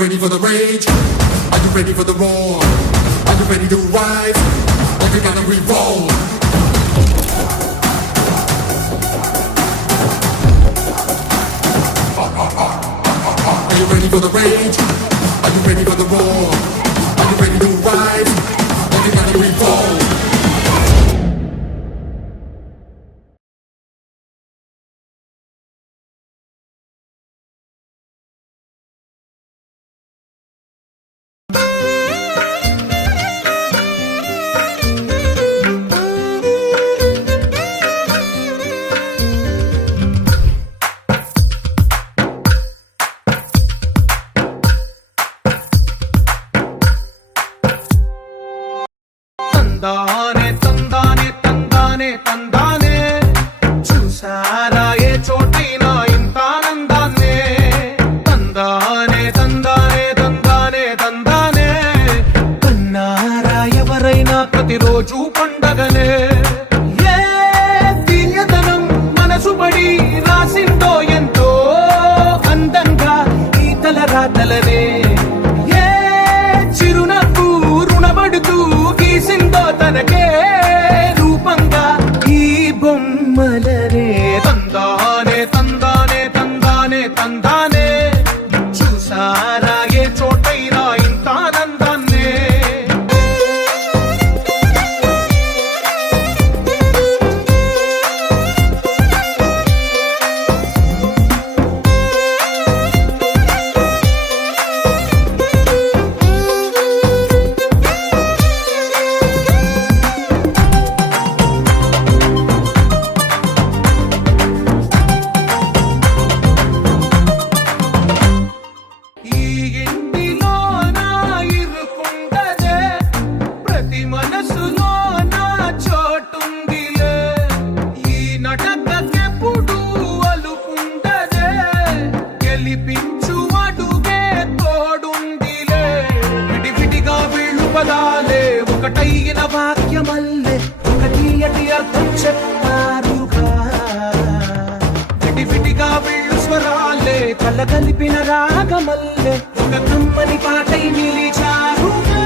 ready for the rage? Are you ready for the roar? Are you ready to rise? Like we gotta revolve. Are you ready for the rage? Are you ready for the roar? Are you ready to rise? Like we gotta revolve. తందానే తందానే తందానే తందానే చూసారా ఏ చోటైనా ఇంత ఆనందాన్నే తందానే తందానే తందానే తందానే కన్నారా ఎవరైనా ప్రతిరోజు పండగనే ఏ తీయదనం మనసు పడి రాసిందో ఎంతో అందంగా ఈ తలరాతలనే ఏ చిరునవ్వు రుణపడుతూ గీసిందో తనకే రూపంగా ఈ బొమ్మలనే తందానే తందానే తందానే తందానే చూసారా ఏ చోటైనా ఇంత ఆనందాన్నే ఈ ఇంటిలో నా ఇరుకుండదే ప్రతి మనసులో నా చోటుందిలే ఈ నటకెప్పుడు అలుపుండదే గెలిపించు అడుగే తోడుందిలే విడివిడిగా వీళ్ళు పదాలే ఒకటైన వాక్యమల్లే ఒక తీయటి అర్థం చెప్పారుగా విడివిడిగా వీళ్ళు స్వరాలే కలగలిపిన రాగమల్లే ఒక కమ్మని పాటై నిలిచారుగా